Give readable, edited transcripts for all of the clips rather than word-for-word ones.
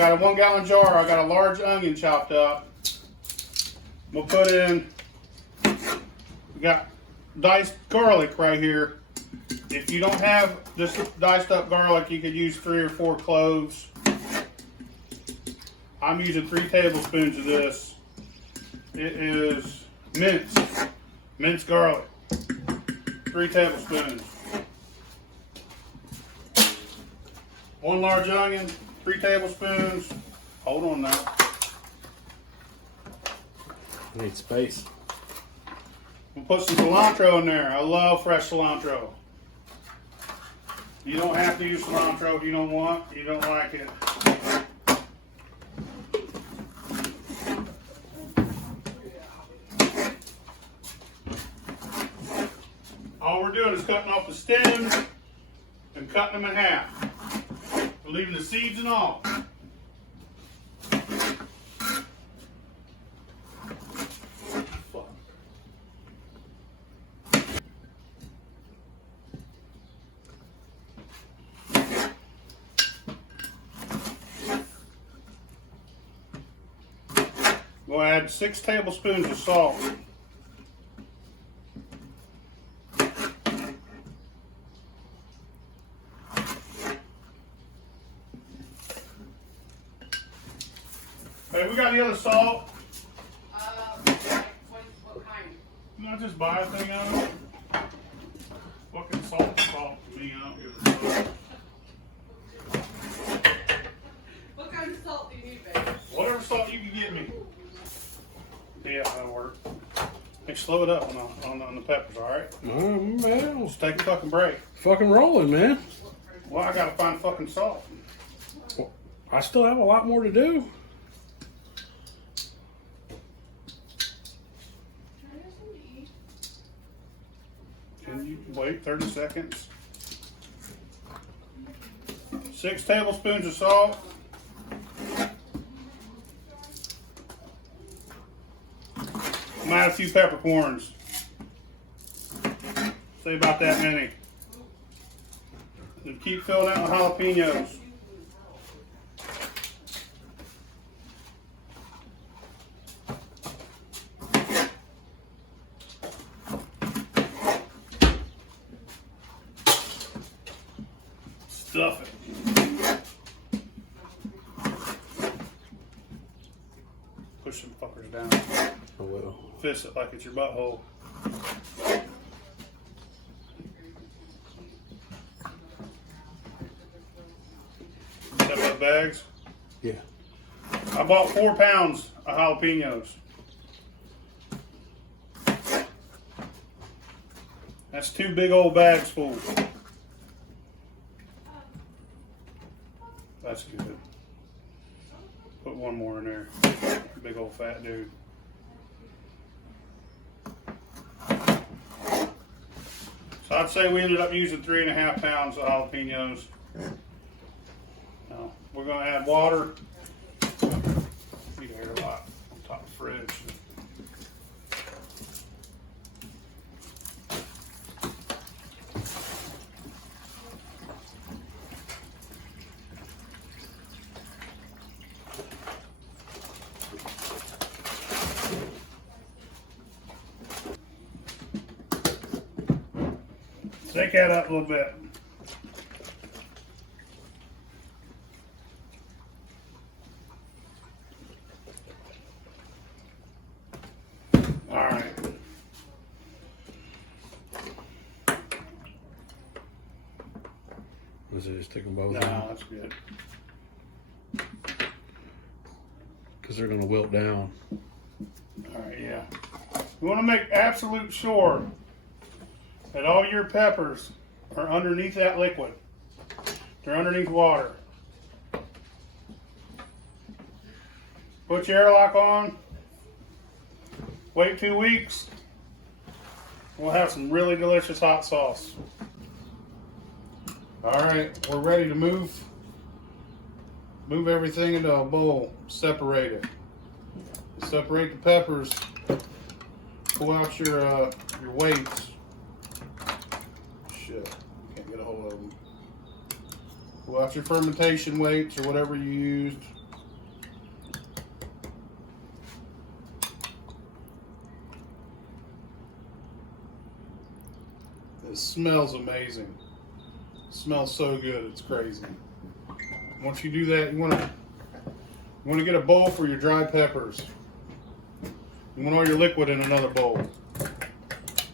got a 1 gallon jar. I got a large onion chopped up. We'll put in, we got diced garlic right here. If you don't have this diced up garlic, you could use 3 or 4 cloves. I'm using 3 tablespoons of this. It is minced garlic. 3 tablespoons. 1 large onion, 3 tablespoons. Hold on now. I need space. We'll put some cilantro in there. I love fresh cilantro. You don't have to use cilantro if you don't want, you don't like it. All we're doing is cutting off the stems and cutting them in half. We're leaving the seeds and all. We'll add 6 tablespoons of salt. Hey, we got any other salt? What kind? No, just buy a thing out of it. Fucking salt to me, I don't give a fuck. What kind of salt do you need, babe? Whatever salt you can get me. Yeah, that'll work. Hey, slow it up on the peppers, alright? Oh, man. Let's take a fucking break. Fucking rolling, man. Well, I gotta find fucking salt. Well, I still have a lot more to do. Can you wait 30 seconds? 6 tablespoons of salt. I'm gonna add a few peppercorns. Say about that many. And keep filling out the jalapenos. Stuff it. Push some fuckers down. I will. Fist it like it's your butthole. Set up bags. Yeah. I bought 4 pounds of jalapenos. That's 2 big old bags full. That's good. Put 1 more in there. Big old fat dude. So I'd say we ended up using 3.5 pounds of jalapenos. Now we're gonna add water. Need air a lot on top of the fridge. Shake that up a little bit. All right. Was it just taking both? No, that's good. Because they're going to wilt down. All right, yeah. You want to make absolute sure that all your peppers are underneath that liquid. They're underneath water. Put your airlock on. Wait 2 weeks. We'll have some really delicious hot sauce. All right, we're ready to move everything into a bowl. Separate it. Separate the peppers. Pull out your weights. Shit, can't get a hold of them. Pull out your fermentation weights or whatever you used. It smells amazing. It smells so good, it's crazy. Once you do that, you want to get a bowl for your dry peppers. You want all your liquid in another bowl.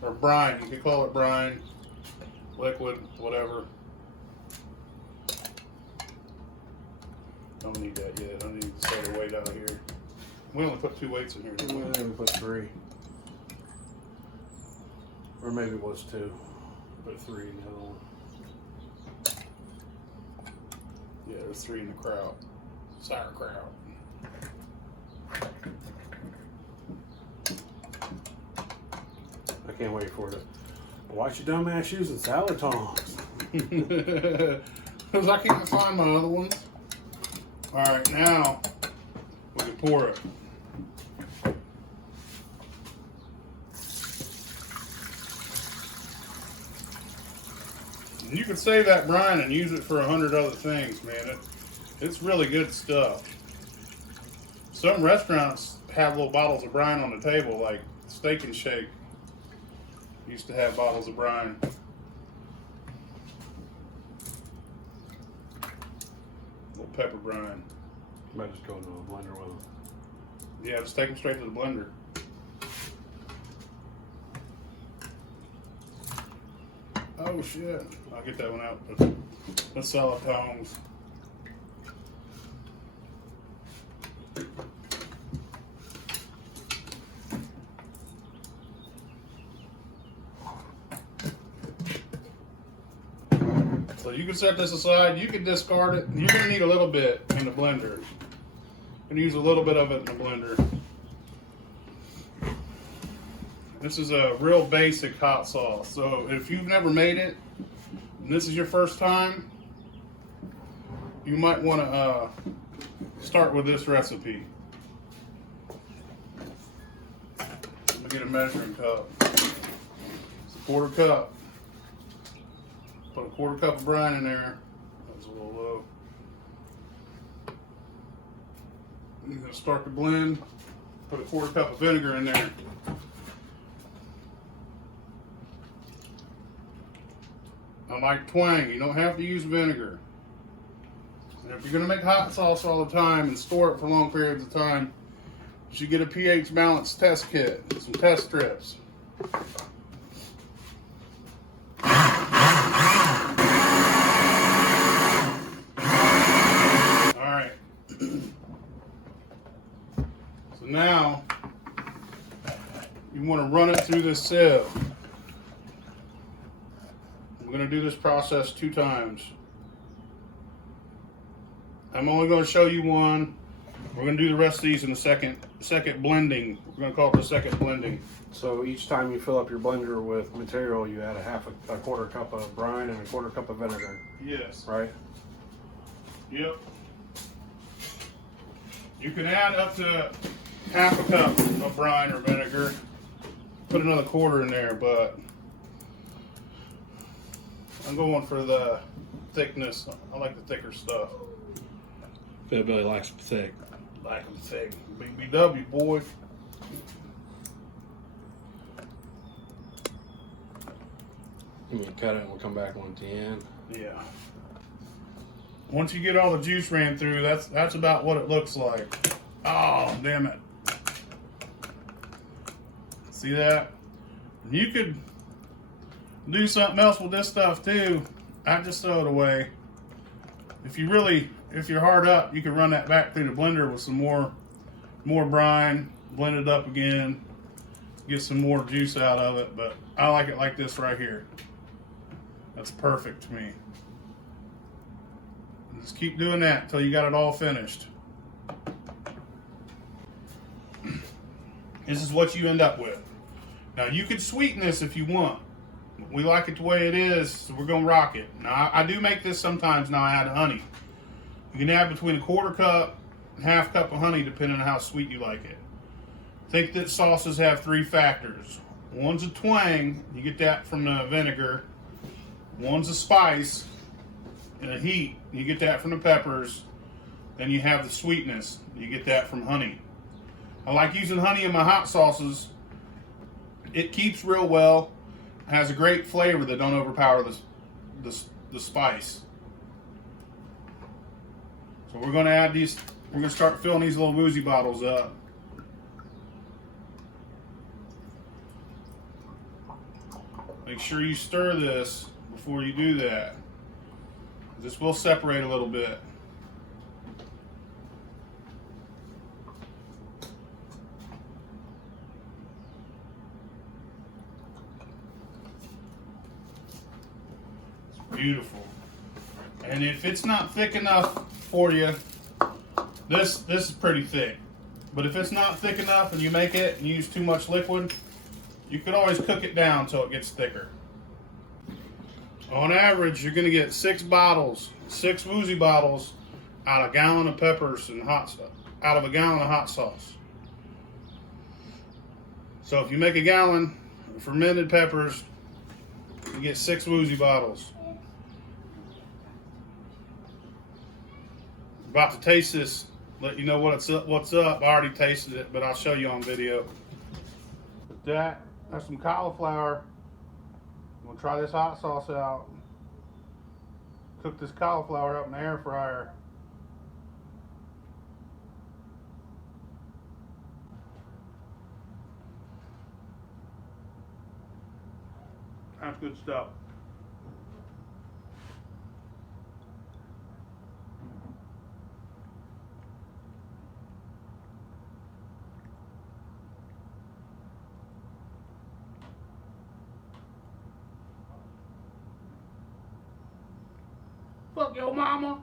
Or brine, you can call it brine, liquid, whatever. Don't need that yet. I don't need to set a weight out here. We only put 2 weights in here. We put 3. Or maybe it was 2. Put 3 in the other one. Yeah, there's 3 in the kraut. Sauerkraut. I can't wait for it. Watch your dumbass using salad tongs. Because I can't find my other ones. Alright, now we can pour it. And you can save that brine and use it for 100 other things, man. It's really good stuff. Some restaurants have little bottles of brine on the table, like Steak and Shake used to have bottles of brine. Little pepper brine. Might just go into a blender with them. Yeah, just take them straight to the blender. Oh shit. I'll get that one out. Let's sell it tongs. So you can set this aside. You can discard it. You're going to need a little bit in the blender. You're going to use a little bit of it in the blender. This is a real basic hot sauce. So if you've never made it, and this is your first time, you might want to start with this recipe. Let me get a measuring cup. It's a 1/4 cup. Put a 1/4 cup of brine in there. That's a little low. You're going to start the blend. Put a 1/4 cup of vinegar in there. I like twang. You don't have to use vinegar. And if you're going to make hot sauce all the time and store it for long periods of time, you should get a pH balance test kit, some test strips. Alright. So now, you want to run it through this sieve. I'm going to do this process 2 times. I'm only going to show you one. We're going to do the rest of these in the second blending. We're going to call it the second blending. So each time you fill up your blender with material, you add a 1/4 cup of brine and a 1/4 cup of vinegar. Yes. Right? Yep. You can add up to 1/2 cup of brine or vinegar. Put another 1/4 in there, but I'm going for the thickness. I like the thicker stuff. Billy likes them thick. Like them thick. BBW, boy. You mean cut it and we'll come back on at the end? Yeah. Once you get all the juice ran through, that's about what it looks like. Oh, damn it. See that? You could do something else with this stuff too. I just throw it away. If you're hard up, you can run that back through the blender with some more brine, blend it up again, get some more juice out of it, but I like it like this right here. That's perfect to me. Just keep doing that until you got it all finished. This is what you end up with. Now you could sweeten this if you want. We like it the way it is, so we're gonna rock it. Now I do make this sometimes. Now I add honey. You can add between a 1/4 cup and 1/2 cup of honey depending on how sweet you like it. Think that sauces have 3 factors. One's a twang, you get that from the vinegar. One's a spice and a heat, you get that from the peppers. Then you have the sweetness, you get that from honey. I like using honey in my hot sauces. It keeps real well. has a great flavor that don't overpower the spice. So we're going to add these. We're going to start filling these little woozy bottles up. Make sure you stir this before you do that. This will separate a little bit. It's beautiful. And if it's not thick enough for you, this is pretty thick. But if it's not thick enough and you make it and use too much liquid, you can always cook it down until it gets thicker. On average, you're going to get 6 bottles, 6 woozy bottles out of a gallon of peppers and out of a gallon of hot sauce. So if you make a gallon of fermented peppers, you get 6 woozy bottles. About to taste this, let you know what's up. I already tasted it, but I'll show you on video. With that, that's some cauliflower. I'm gonna try this hot sauce out. Cook this cauliflower up in the air fryer. That's good stuff. Fuck your mama.